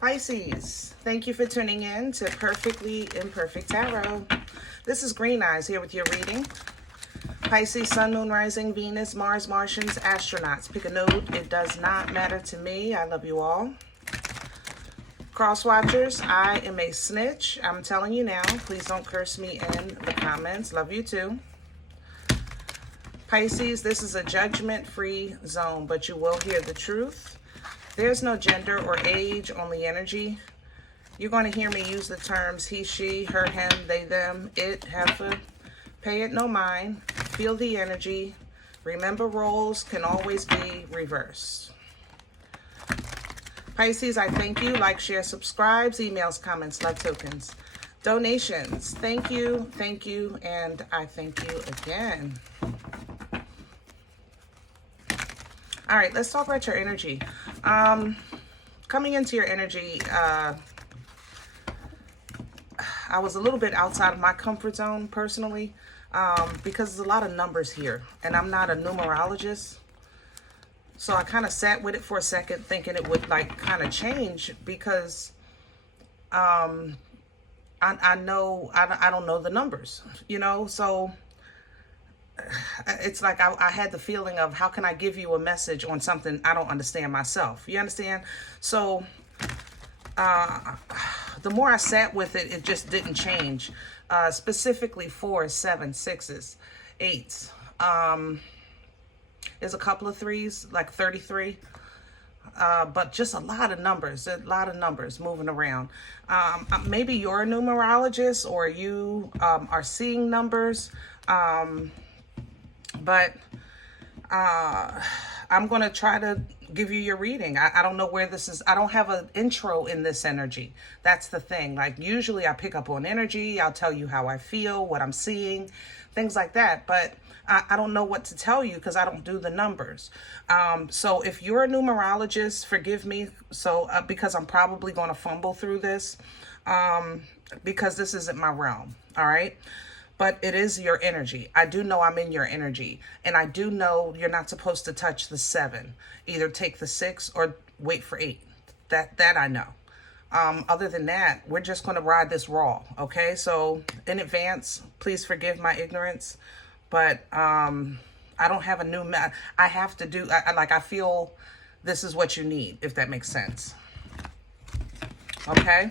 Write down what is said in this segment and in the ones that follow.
Pisces, thank you for tuning in to Perfectly Imperfect Tarot. This is Green Eyes here with your reading. Pisces, Sun, Moon, Rising, Venus, Mars, Martians, astronauts. Pick a node. It does not matter to me. I love you all. Cross watchers, I am a snitch. I'm telling you now. Please don't curse me in the comments. Love you too. Pisces, this is a judgment-free zone, but you will hear the truth. There's no gender or age, only energy. You're going to hear me use the terms he, she, her, him, they, them, it, heifer. Pay it no mind. Feel the energy. Remember, roles can always be reversed. Pisces, I thank you. Like, share, subscribes, emails, comments, love tokens, donations. Thank you, and I thank you again. All right, let's talk about your energy. Coming into your energy, I was a little bit outside of my comfort zone personally, because there's a lot of numbers here, and I'm not a numerologist. So I kind of sat with it for a second, thinking it would like kind of change because I know I don't know the numbers, you know, so it's like I had the feeling of how can I give you a message on something I don't understand myself. You understand? So the more I sat with it, it just didn't change. Specifically 4s, 7s, 6s, 8s. There's a couple of 3s, like 33. But just a lot of numbers moving around. Maybe you're a numerologist or you are seeing numbers. But I'm going to try to give you your reading. I don't know where this is. I don't have an intro in this energy. That's the thing. Like usually I pick up on energy. I'll tell you how I feel, what I'm seeing, things like that. But I don't know what to tell you because I don't do the numbers. So if you're a numerologist, forgive me. So because I'm probably going to fumble through this because this isn't my realm. All right. But it is your energy. I do know I'm in your energy. And I do know you're not supposed to touch the 7. Either take the 6 or wait for 8. That I know. Other than that, we're just going to ride this raw. Okay? So in advance, please forgive my ignorance. But I don't have a new... I have to do... I feel this is what you need, if that makes sense. Okay?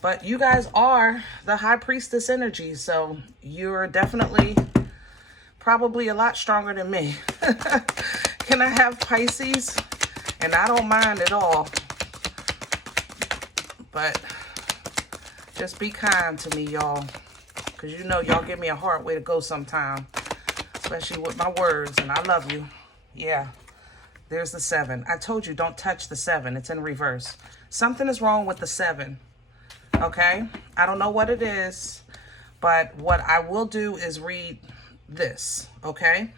But you guys are the High Priestess energy, so you're definitely probably a lot stronger than me. Can I have Pisces? And I don't mind at all. But just be kind to me, y'all. Because you know y'all give me a hard way to go sometime. Especially with my words, and I love you. Yeah, there's the 7. I told you, don't touch the 7. It's in reverse. Something is wrong with the 7. Okay, I don't know what it is, but what I will do is read this. Okay,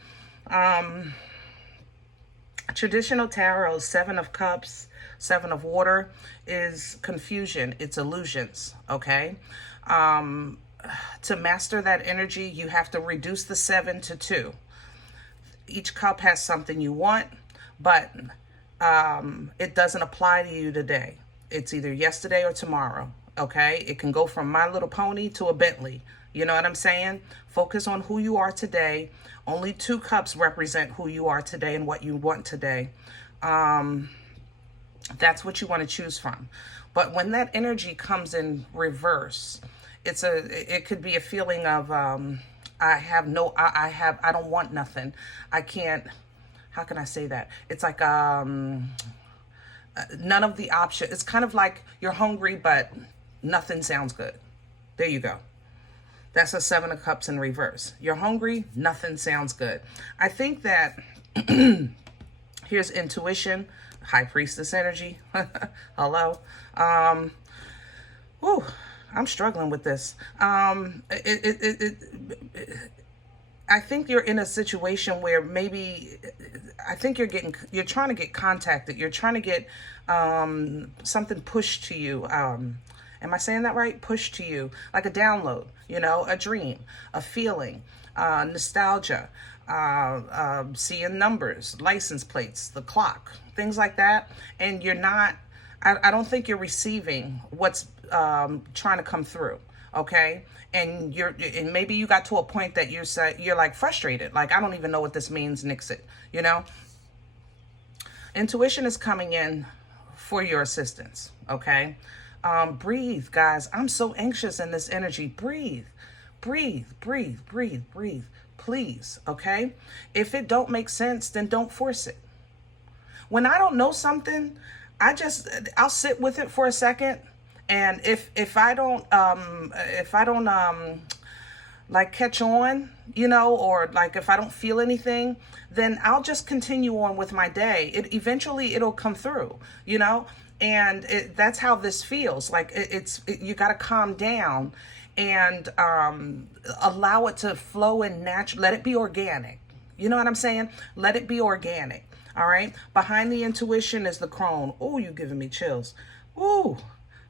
traditional tarot, 7 of cups, 7 of water is confusion. It's illusions. Okay, to master that energy, you have to reduce the 7 to 2. Each cup has something you want, but it doesn't apply to you today. It's either yesterday or tomorrow. Okay, it can go from My Little Pony to a Bentley. You know what I'm saying? Focus on who you are today. Only 2 cups represent who you are today and what you want today. That's what you want to choose from. But when that energy comes in reverse, it could be a feeling of I don't want nothing. I can't. How can I say that? It's like none of the options. It's kind of like you're hungry, but nothing sounds good. There you go. That's a 7 of cups in reverse. You're hungry, nothing sounds good. I think that here's intuition, High Priestess energy. Hello. I'm struggling with this. I think you're in a situation where maybe, I think you're trying to get contacted. You're trying to get something pushed to you. Am I saying that right? Pushed to you, like a download, you know, a dream, a feeling, nostalgia, seeing numbers, license plates, the clock, things like that. And you're not, I don't think you're receiving what's trying to come through. Okay. And and maybe you got to a point that you're like frustrated. Like, I don't even know what this means. Nix it. You know, intuition is coming in for your assistance. Okay. Breathe, guys. I'm so anxious in this energy. Breathe, breathe, breathe, breathe, breathe. Please. Okay. If it don't make sense, then don't force it. When I don't know something, I'll sit with it for a second. And if I don't like catch on, you know, or like if I don't feel anything, then I'll just continue on with my day. Eventually it'll come through, you know, and that's how this feels. Like you got to calm down and allow it to flow in natural. Let it be organic. You know what I'm saying? Let it be organic. All right. Behind the intuition is the crone. Oh, you giving me chills. Ooh.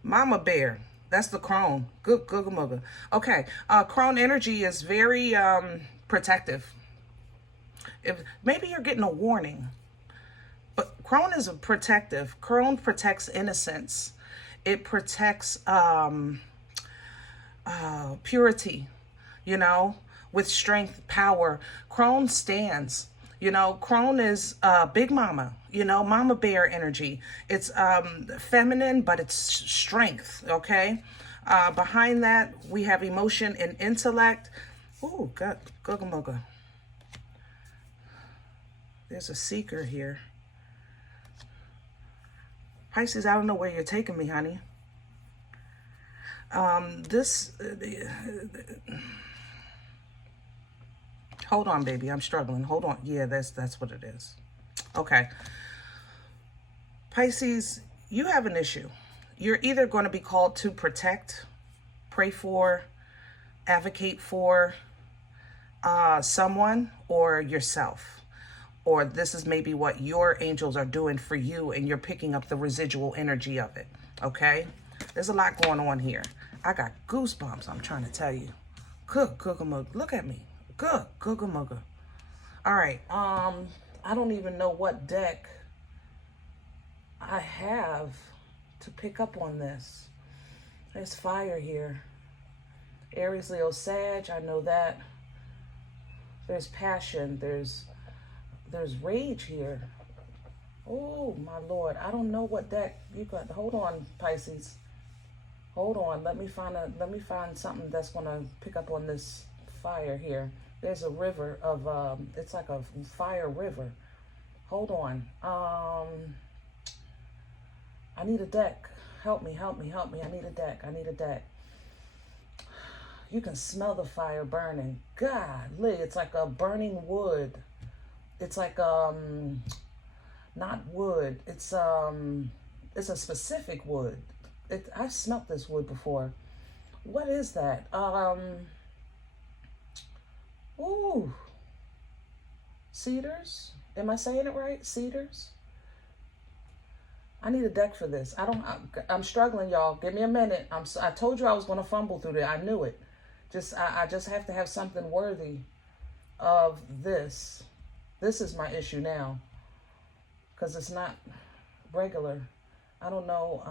Mama bear, that's the crone. Good mugga. Okay, crone energy is very protective. Maybe you're getting a warning, but crone is a protective. Crone protects innocence. It protects purity, you know, with strength, power. Crone stands. You know, crone is big mama, you know, mama bear energy. It's feminine, but it's strength, okay? Behind that, we have emotion and intellect. Ooh, God, googa. There's a seeker here. Pisces, I don't know where you're taking me, honey. Hold on, baby. I'm struggling. Hold on. Yeah, that's what it is. Okay. Pisces, you have an issue. You're either going to be called to protect, pray for, advocate for someone or yourself. Or this is maybe what your angels are doing for you and you're picking up the residual energy of it. Okay? There's a lot going on here. I got goosebumps, I'm trying to tell you. Look at me. Good, googa mugga. All right, I don't even know what deck I have to pick up on this. There's fire here. Aries, Leo, Sag, I know that. There's passion, there's rage here. Oh, my Lord, I don't know what deck you got. Hold on, Pisces. Hold on, let me find something that's gonna pick up on this fire here. There's a river of it's like a fire river. Hold on. I need a deck. Help me. I need a deck. You can smell the fire burning. Golly, it's like a burning wood. It's like not wood. It's a specific wood. I've smelt this wood before. What is that? Ooh, cedars. Am I saying it right? Cedars. I need a deck for this. I'm struggling, y'all. Give me a minute. I told you I was going to fumble through it. I knew it. I just have to have something worthy of this. This is my issue now, because it's not regular. I don't know.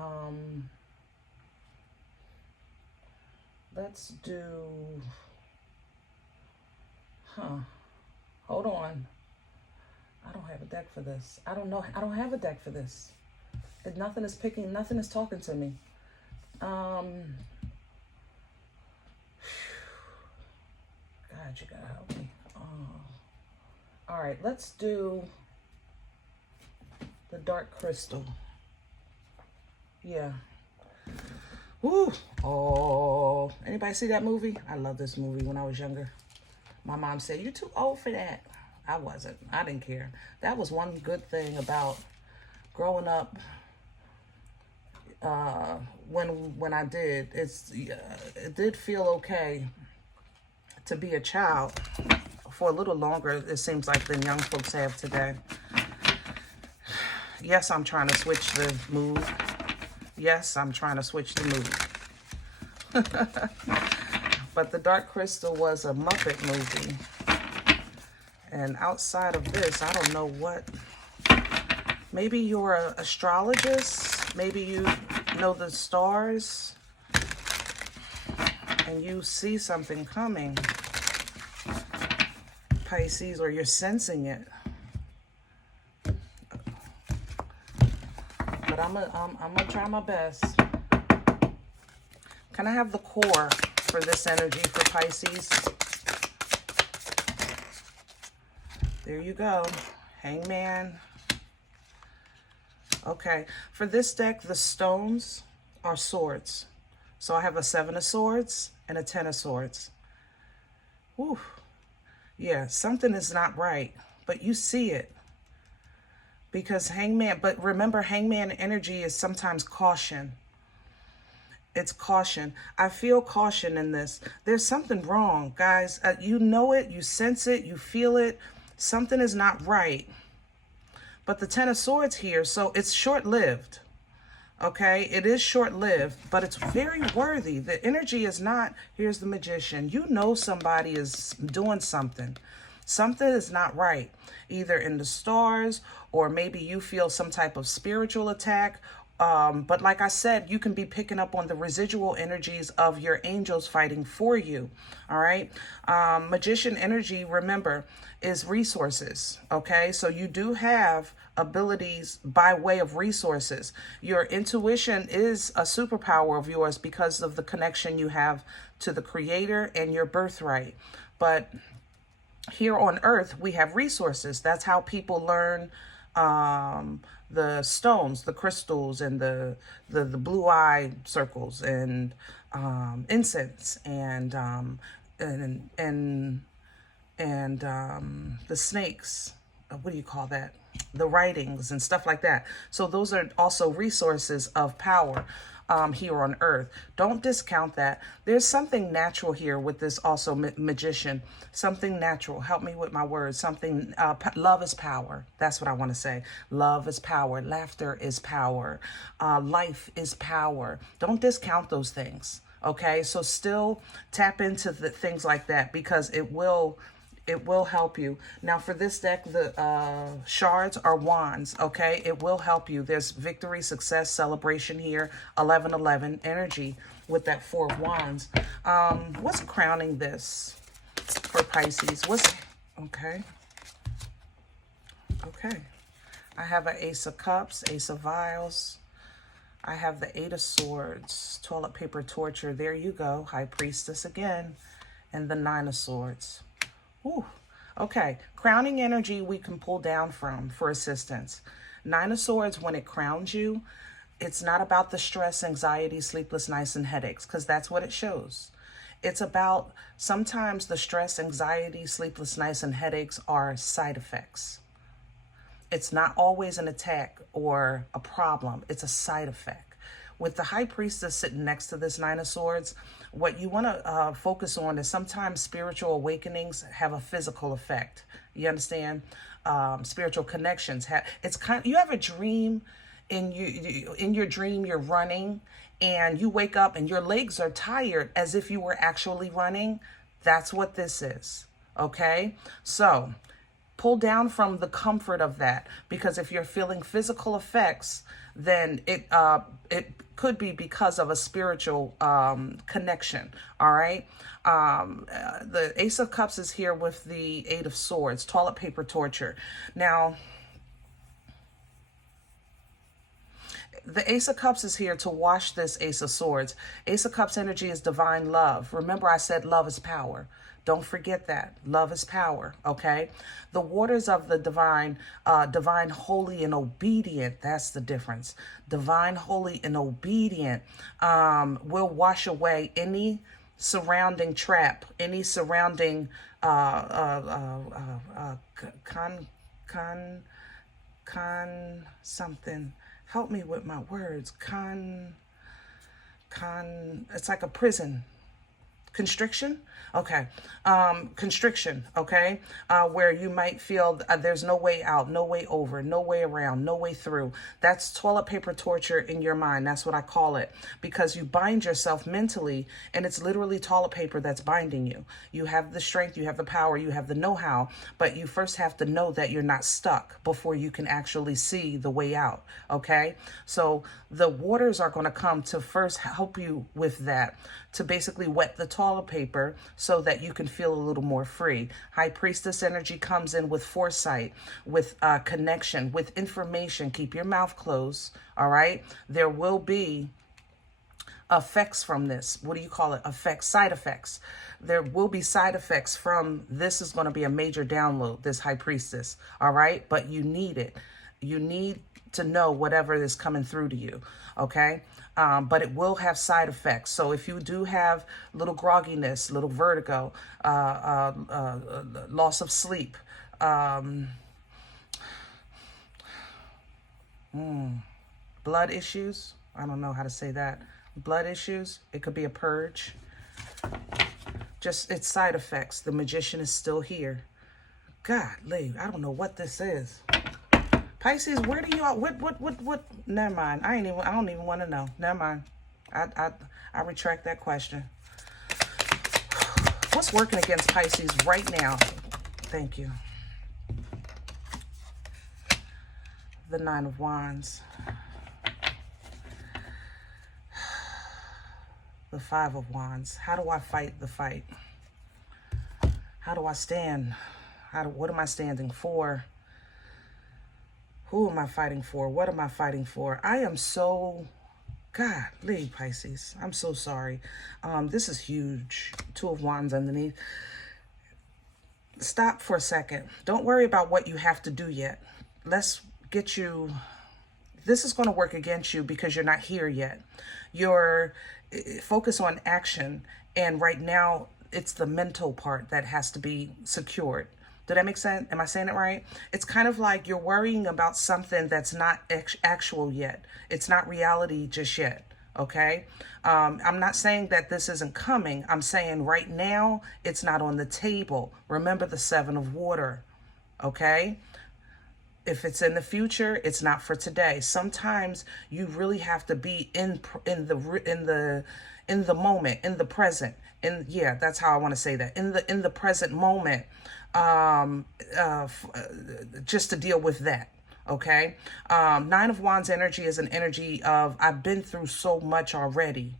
Let's do. Hold on. I don't have a deck for this. I don't know. I don't have a deck for this. Nothing is talking to me. God, you gotta help me. All right, let's do the dark crystal. Yeah. Ooh. Oh, anybody see that movie? I love this movie when I was younger. My mom said, "You're too old for that." I wasn't. I didn't care. That was one good thing about growing up. When I did, it did feel okay to be a child for a little longer, it seems like, than young folks have today. Yes, I'm trying to switch the mood. Yes, I'm trying to switch the mood. But the Dark Crystal was a Muppet movie. And outside of this, I don't know what. Maybe you're an astrologist Maybe you know the stars and you see something coming, Pisces, or you're sensing it. But I'm gonna try my best. Can I have the core for this energy for Pisces? There you go. Hangman. Okay. For this deck, the stones are swords. So I have a 7 of swords and a 10 of swords. Whew. Yeah, something is not right, but you see it. Because hangman, but remember, hangman energy is sometimes caution. It's caution. I feel caution in this. There's something wrong, guys. You know it, you sense it, you feel it. Something is not right. But the 10 of swords here, so it's short-lived. Okay, it is short-lived, but it's very worthy. The energy is not, here's the magician. You know somebody is doing something. Something is not right, either in the stars, or maybe you feel some type of spiritual attack. But like I said, you can be picking up on the residual energies of your angels fighting for you. All right. Magician energy, remember, is resources. Okay. So you do have abilities by way of resources. Your intuition is a superpower of yours because of the connection you have to the creator and your birthright. But here on earth, we have resources. That's how people learn the stones, the crystals, and the blue eye circles, and incense, and the snakes. What do you call that? The writings and stuff like that. So those are also resources of power here on earth. Don't discount that. There's something natural here with this also magician. Something natural. Help me with my words. Something, love is power. That's what I want to say. Love is power. Laughter is power. Life is power. Don't discount those things. Okay, so still tap into the things like that, because it will help you. Now for this deck, the shards are wands. Okay, it will help you. There's victory, success, celebration here. 11-11 energy with that 4 of wands. What's crowning this for Pisces? Okay. I have an Ace of Cups, Ace of Vials. I have the 8 of Swords, toilet paper torture. There you go. High Priestess again. And the 9 of Swords. Ooh. Okay. Crowning energy we can pull down from for assistance. 9 of Swords, when it crowns you, it's not about the stress, anxiety, sleepless nights, and headaches, because that's what it shows. It's about sometimes the stress, anxiety, sleepless nights, and headaches are side effects. It's not always an attack or a problem. It's a side effect. With the High Priestess sitting next to this 9 of Swords, what you want to focus on is sometimes spiritual awakenings have a physical effect. You understand? Spiritual connections it's kind of, you have a dream, in your dream you're running, and you wake up and your legs are tired as if you were actually running. That's what this is. Okay? So pull down from the comfort of that, because if you're feeling physical effects, then it could be because of a spiritual connection. All right. The Ace of Cups is here with the 8 of Swords, toilet paper torture. Now, the Ace of Cups is here to wash this Ace of Swords. Ace of Cups energy is divine love. Remember, I said love is power. Don't forget that. Love is power, okay? The waters of the divine, divine, holy, and obedient, that's the difference. Divine, holy, and obedient will wash away any surrounding trap, any surrounding something. Help me with my words. It's like a prison. constriction. Okay. Constriction. Okay. Where you might feel there's no way out, no way over, no way around, no way through. That's toilet paper torture in your mind. That's what I call it, because you bind yourself mentally, and it's literally toilet paper that's binding you. You have the strength, you have the power, you have the know-how, but you first have to know that you're not stuck before you can actually see the way out. Okay. So the waters are going to come to first help you with that, to basically wet the toilet paper so that you can feel a little more free. High Priestess energy comes in with foresight, with connection, with information. Keep your mouth closed, all right? There will be effects from this. What do you call it? Effects, side effects. There will be side effects from this. Is going to be a major download, this High Priestess, all right? But you need it. You need to know whatever is coming through to you, okay? But it will have side effects. So if you do have little grogginess, little vertigo, loss of sleep, blood issues, I don't know how to say that, blood issues, it could be a purge. Just its side effects. The Magician is still here. Golly, I don't know what this is. Pisces, where do you, what, never mind. I don't even want to know. Never mind. I retract that question. What's working against Pisces right now? Thank you. The Nine of Wands. The Five of Wands. How do I fight the fight? How do I stand? What am I standing for? Who am I fighting for? What am I fighting for? I am so, golly, Pisces. I'm so sorry. This is huge. Two of Wands underneath. Stop for a second. Don't worry about what you have to do yet. Let's get you. This is going to work against you because you're not here yet. You're focus on action. And right now, it's the mental part that has to be secured. Did that make sense? Am I saying it right? It's kind of like you're worrying about something that's not actual yet. It's not reality just yet. Okay. I'm not saying that this isn't coming. I'm saying right now it's not on the table. Remember the Seven of Water. Okay. If it's in the future, it's not for today. Sometimes you really have to be in the moment, in the present. Yeah, that's how I want to say that. In the present moment. Just to deal with that. Okay. Nine of Wands energy is an energy of, I've been through so much already,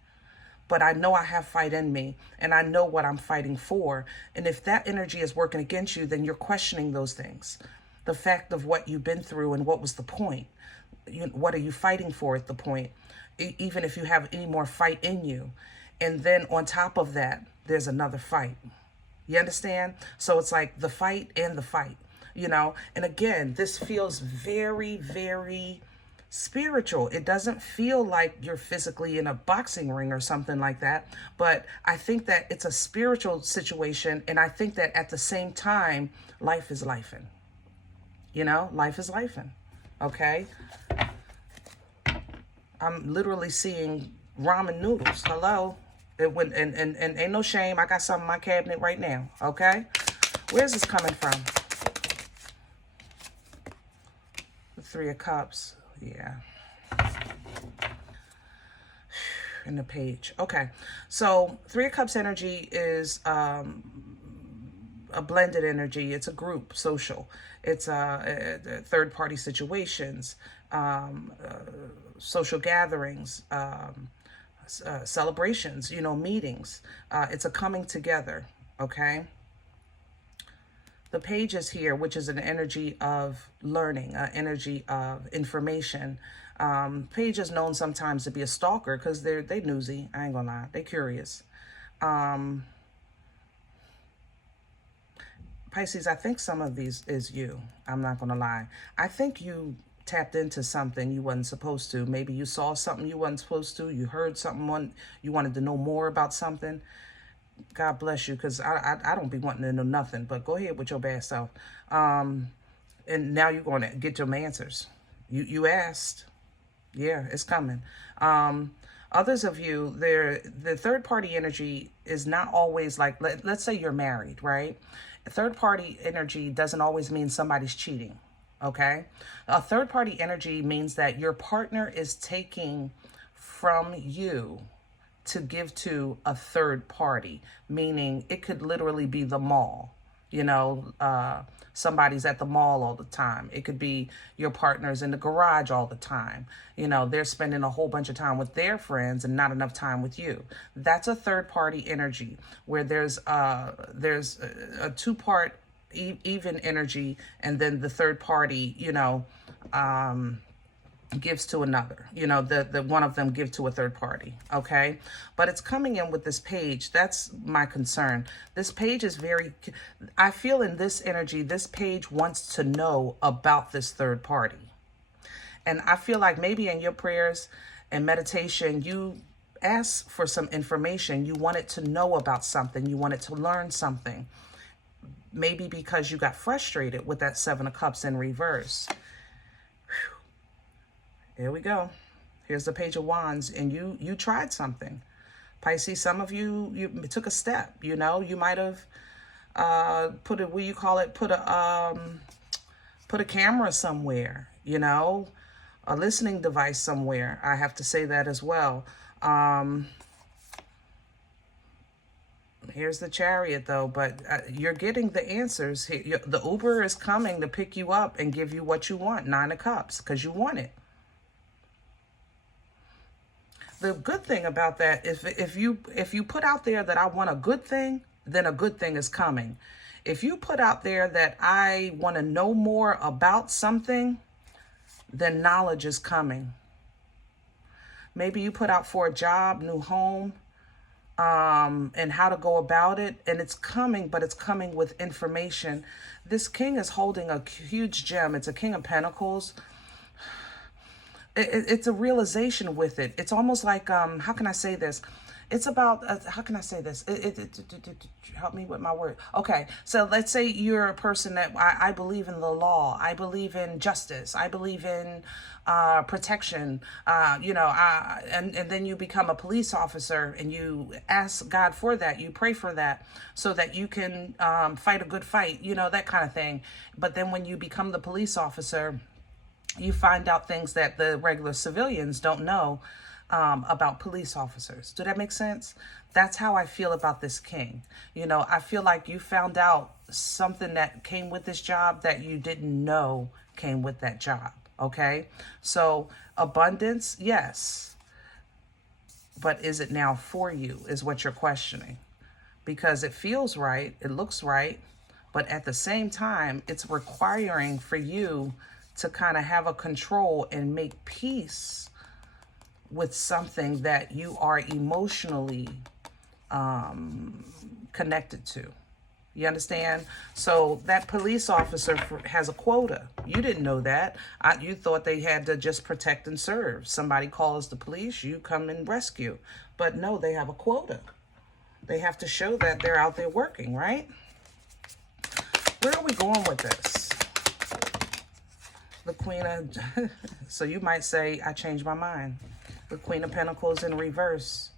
but I know I have fight in me and I know what I'm fighting for. And if that energy is working against you, then you're questioning those things. The fact of what you've been through and what was the point. What are you fighting for at the point? Even if you have any more fight in you. And then on top of that, there's another fight. You understand? So it's like the fight and the fight, you know? And again, this feels very, very spiritual. It doesn't feel like you're physically in a boxing ring or something like that. But I think that it's a spiritual situation. And I think that at the same time, life is lifing. You know, life is lifing. Okay? I'm literally seeing ramen noodles. Hello? It went, and ain't no shame. I got some in my cabinet right now. Okay? Where's this coming from? The Three of Cups. Yeah. In the page. Okay. So Three of Cups energy is a blended energy. It's a group, social. It's third-party situations, social gatherings, celebrations, you know, meetings. It's a coming together, okay? The page is here, which is an energy of learning, an energy of information. Page is known sometimes to be a stalker because they newsy. I ain't gonna lie. They curious. Pisces, I think some of these is you. I'm not gonna lie. I think you tapped into something you wasn't supposed to. Maybe you saw something you wasn't supposed to. You heard something you wanted to know more about something. God bless you, because I don't be wanting to know nothing. But go ahead with your bad self. And now you're going to get your answers. You asked. Yeah, it's coming. Others of you, the third party energy is not always like, let's say you're married, right? Third party energy doesn't always mean somebody's cheating, okay? A third party energy means that your partner is taking from you to give to a third party, meaning it could literally be the mall. You know, somebody's at the mall all the time. It could be your partner's in the garage all the time. You know, they're spending a whole bunch of time with their friends and not enough time with you. That's a third party energy where there's a two-part even energy, and then the third party, you know, gives to another, you know, the one of them give to a third party, okay? But it's coming in with this page. That's my concern. This page is very, I feel in this energy, this page wants to know about this third party. And I feel like maybe in your prayers and meditation, you ask for some information. You wanted to know about something. You wanted to learn something. Maybe because you got frustrated with that Seven of Cups in reverse. Here we go. Here's the Page of Wands, and you tried something. Pisces, some of you took a step, you know. You might have put a, what do you call it, put a camera somewhere, you know, a listening device somewhere. I have to say that as well. Here's the Chariot, though, but you're getting the answers. The Uber is coming to pick you up and give you what you want, Nine of Cups, because you want it. The good thing about that is if you put out there that I want a good thing, then a good thing is coming. If you put out there that I want to know more about something, then knowledge is coming. Maybe you put out for a job, new home, and how to go about it, and it's coming, but it's coming with information. This king is holding a huge gem. It's a King of Pentacles. It's a realization with it. It's almost like, how can I say this? It's about, how can I say this? Help me with my word. Okay, so let's say you're a person that, I believe in the law. I believe in justice. I believe in protection. You know, and then you become a police officer and you ask God for that. You pray for that so that you can fight a good fight, you know, that kind of thing. But then when you become the police officer, you find out things that the regular civilians don't know about police officers. Do that make sense? That's how I feel about this king. You know, I feel like you found out something that came with this job that you didn't know came with that job. Okay? So abundance, yes. But is it now for you is what you're questioning. Because it feels right, it looks right, but at the same time, it's requiring for you to kind of have a control and make peace with something that you are emotionally connected to. You understand? So that police officer has a quota. You didn't know that. You thought they had to just protect and serve. Somebody calls the police, you come and rescue. But no, they have a quota. They have to show that they're out there working, right? Where are we going with this? The Queen of, so you might say, I changed my mind. The Queen of Pentacles in reverse.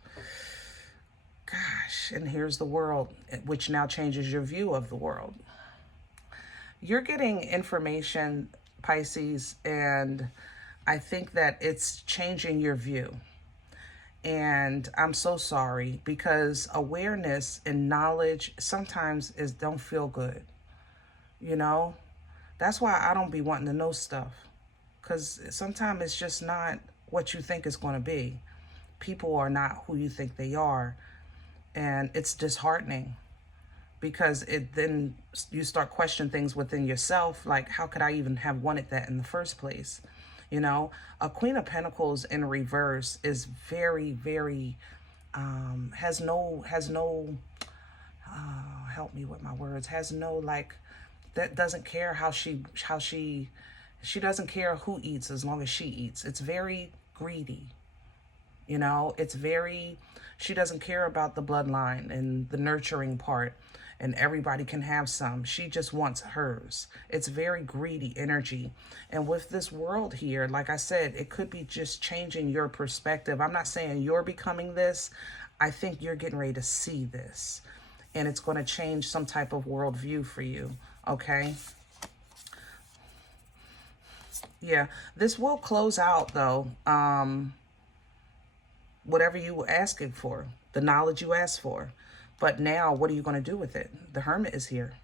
Gosh, and here's the World, which now changes your view of the world. You're getting information, Pisces, and I think that it's changing your view. And I'm so sorry, because awareness and knowledge sometimes don't feel good, you know? That's why I don't be wanting to know stuff, because sometimes it's just not what you think it's going to be. People are not who you think they are, and it's disheartening, because then you start questioning things within yourself, like, how could I even have wanted that in the first place? You know, a Queen of Pentacles in reverse is very, very, has no, help me with my words, has no, like, that doesn't care how she doesn't care who eats as long as she eats. It's very greedy. You know, it's very, she doesn't care about the bloodline and the nurturing part. and everybody can have some. She just wants hers. It's very greedy energy. And with this world here, like I said, it could be just changing your perspective. I'm not saying you're becoming this. I think you're getting ready to see this, and it's going to change some type of worldview for you, okay? Yeah, this will close out, though, whatever you were asking for, the knowledge you asked for. But now, what are you going to do with it? The Hermit is here.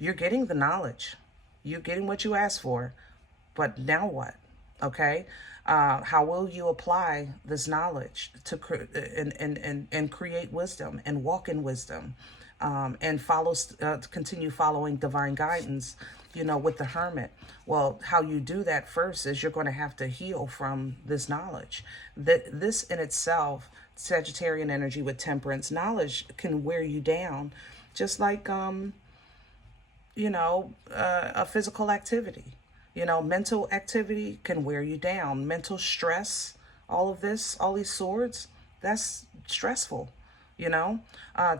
You're getting the knowledge. You're getting what you asked for. But now what? Okay? How will you apply this knowledge to and create wisdom and walk in wisdom, and continue following divine guidance, you know, with the Hermit? Well, how you do that first is you're going to have to heal from this knowledge. That this in itself, Sagittarian energy with Temperance, knowledge can wear you down, just like you know, a physical activity. You know, mental activity can wear you down. Mental stress, all of this, all these swords, that's stressful, you know.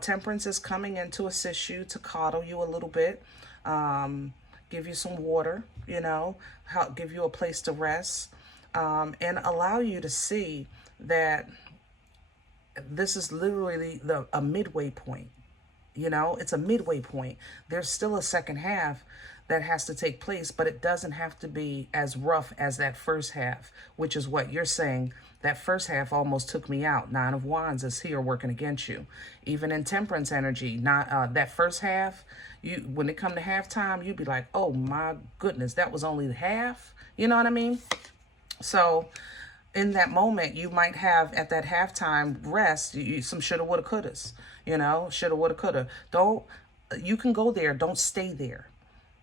Temperance is coming in to assist you, to coddle you a little bit, give you some water, you know, give you a place to rest, and allow you to see that this is literally a midway point. You know, it's a midway point. There's still a second half that has to take place, but it doesn't have to be as rough as that first half, which is what you're saying. That first half almost took me out. Nine of Wands is here working against you. Even in Temperance energy, not that first half, when it come to halftime, you'd be like, oh my goodness, that was only the half. You know what I mean? So in that moment, you might have at that halftime rest, some shoulda, woulda, couldas. You know, shoulda, woulda, coulda. You can go there. Don't stay there.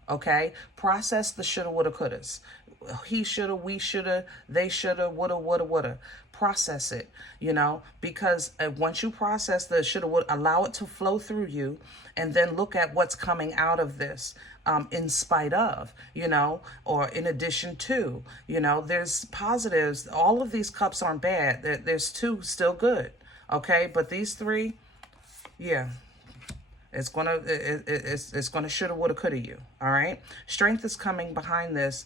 Okay, process the shoulda, woulda, couldas. He shoulda, we shoulda, they shoulda, woulda, woulda, woulda. Process it, you know, because once you process the shoulda, woulda, allow it to flow through you, and then look at what's coming out of this, in spite of, you know, or in addition to, you know, there's positives. All of these cups aren't bad. There's two still good, okay, but these three, yeah. It's gonna shoulda, woulda, coulda you. All right. Strength is coming behind this,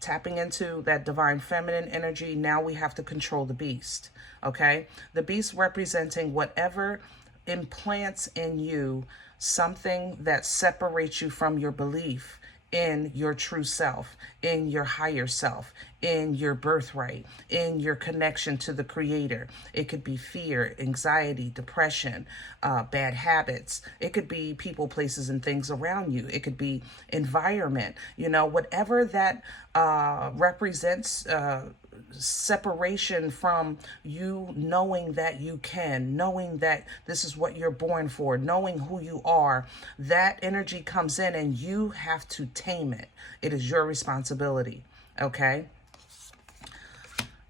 tapping into that divine feminine energy. Now we have to control the beast. Okay. The beast representing whatever implants in you something that separates you from your belief in your true self, in your higher self, in your birthright, in your connection to the Creator. It could be fear, anxiety, depression, bad habits. It could be people, places, and things around you. It could be environment. You know, whatever that represents separation from you knowing that you can, knowing that this is what you're born for, knowing who you are. That energy comes in and you have to tame it. It is your responsibility. Okay?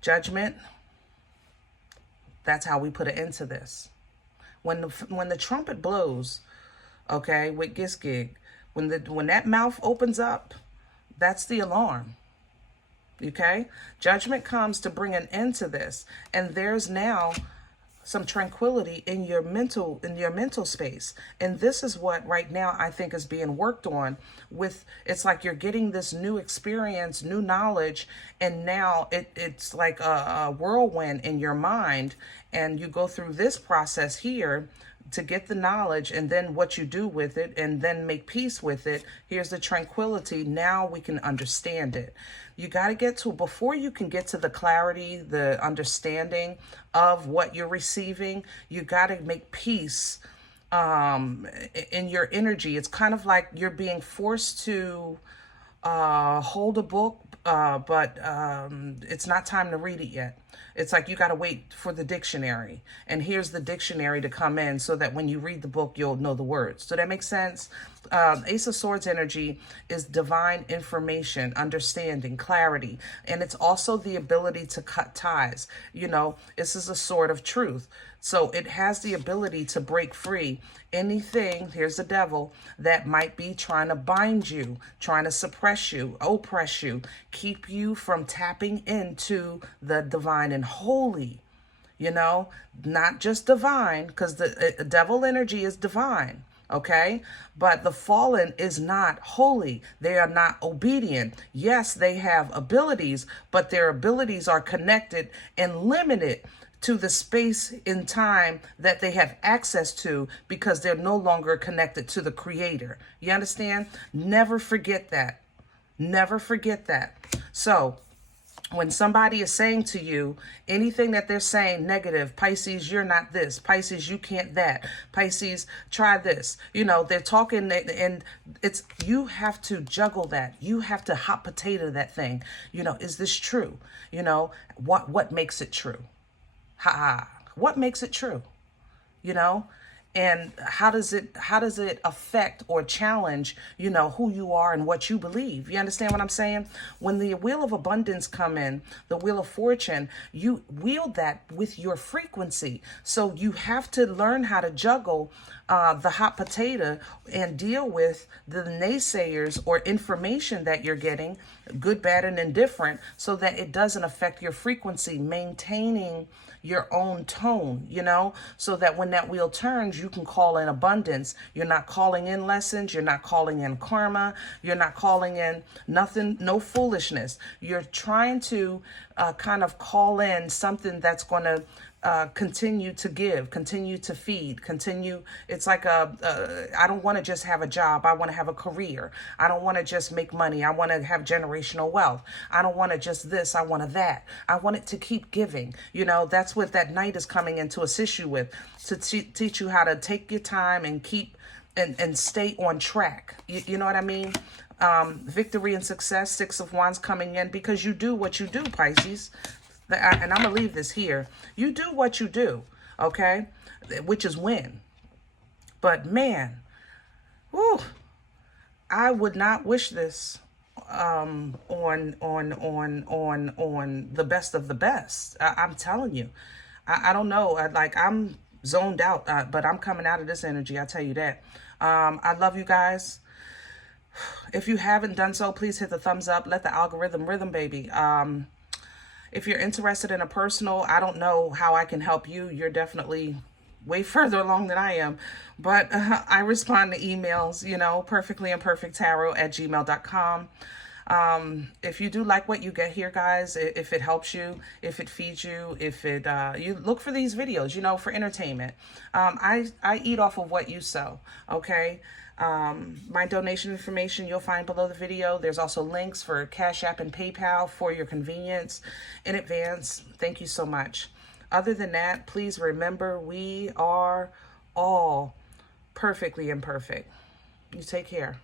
Judgment. That's how we put an end to this. When the trumpet blows, okay, with Giskig, when that mouth opens up, that's the alarm. Okay? Judgment comes to bring an end to this. And there's now some tranquility in your mental space. And this is what right now I think is being worked on with. It's like you're getting this new experience, new knowledge, and now it's like a whirlwind in your mind. And you go through this process here to get the knowledge, and then what you do with it, and then make peace with it. Here's the tranquility. Now we can understand it. You got to get to, before you can get to the clarity, the understanding of what you're receiving, you got to make peace in your energy. It's kind of like you're being forced to hold a book, but it's not time to read it yet. It's like you got to wait for the dictionary. And here's the dictionary to come in so that when you read the book, you'll know the words. So that makes sense? Ace of Swords energy is divine information, understanding, clarity. And it's also the ability to cut ties. You know, this is a sword of truth. So it has the ability to break free anything, here's the devil, that might be trying to bind you, trying to suppress you, oppress you, keep you from tapping into the divine and holy. you know, not just divine, because the devil energy is divine. Okay, but the fallen is not holy. They are not obedient. Yes, they have abilities, but their abilities are connected and limited to the space in time that they have access to, because they're no longer connected to the creator. You understand? Never forget that. Never forget that. So when somebody is saying to you anything that they're saying negative, Pisces, you're not this, Pisces, you can't that, Pisces, try this, you know, they're talking, and it's, you have to juggle that. You have to hot potato that thing. You know, is this true? You know, what makes it true? What makes it true? You know, and how does it affect or challenge, you know, who you are and what you believe? You understand what I'm saying? When the wheel of abundance come in, the wheel of fortune, you wield that with your frequency. So you have to learn how to juggle the hot potato and deal with the naysayers or information that you're getting, good, bad, and indifferent, so that it doesn't affect your frequency, maintaining your own tone, you know, so that when that wheel turns, you can call in abundance. You're not calling in lessons. You're not calling in karma. You're not calling in nothing, no foolishness. You're trying to kind of call in something that's going to continue to give, continue to feed, continue. It's like I don't want to just have a job. I want to have a career. I don't want to just make money. I want to have generational wealth. I don't want to just this. I want to that. I want it to keep giving. You know, that's what that knight is coming in to assist you with, to teach you how to take your time and keep and stay on track. You know what I mean? Victory and success, Six of Wands coming in, because you do what you do, Pisces. And I'm going to leave this here. You do what you do, okay? Which is win. But man, whew, I would not wish this on the best of the best. I'm telling you. I don't know. I'm zoned out, but I'm coming out of this energy. I tell you that. I love you guys. If you haven't done so, please hit the thumbs up. Let the algorithm rhythm, baby. If you're interested in a personal, I don't know how I can help you. You're definitely way further along than I am. But I respond to emails, you know, perfectlyimperfecttarot@gmail.com. If you do like what you get here, guys, if it helps you, if it feeds you, if it, you look for these videos, you know, for entertainment. I eat off of what you sow, okay? My donation information you'll find below the video. There's also links for CashApp and PayPal for your convenience in advance. Thank you so much. Other than that, please remember, we are all perfectly imperfect. You take care.